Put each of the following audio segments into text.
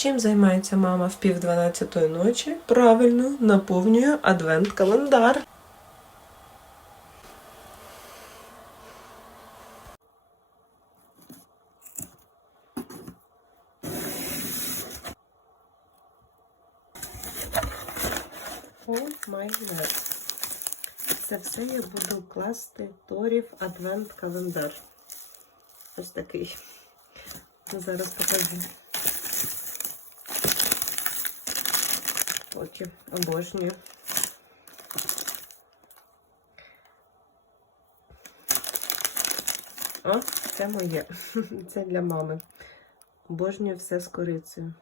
Чим займається мама в 11:30 ночі? Правильно, наповнює адвент-календар. Oh my God. Це все я буду класти Торів адвент-календар. Ось такий. Зараз покажу. Очі обожнюю. О, це моє. Це для мами. Обожнюю все з корицею.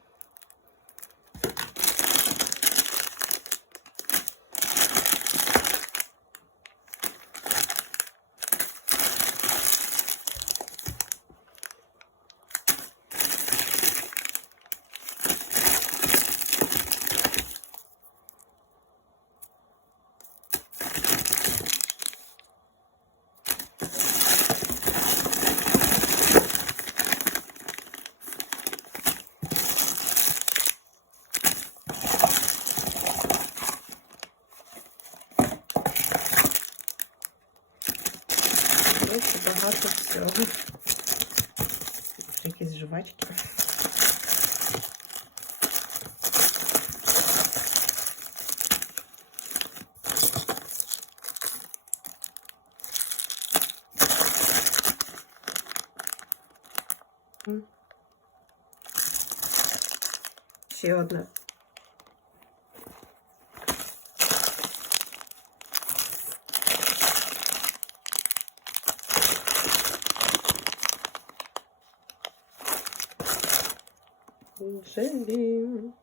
Ось багато всього. Якісь жвачки. Ще одна. Желі.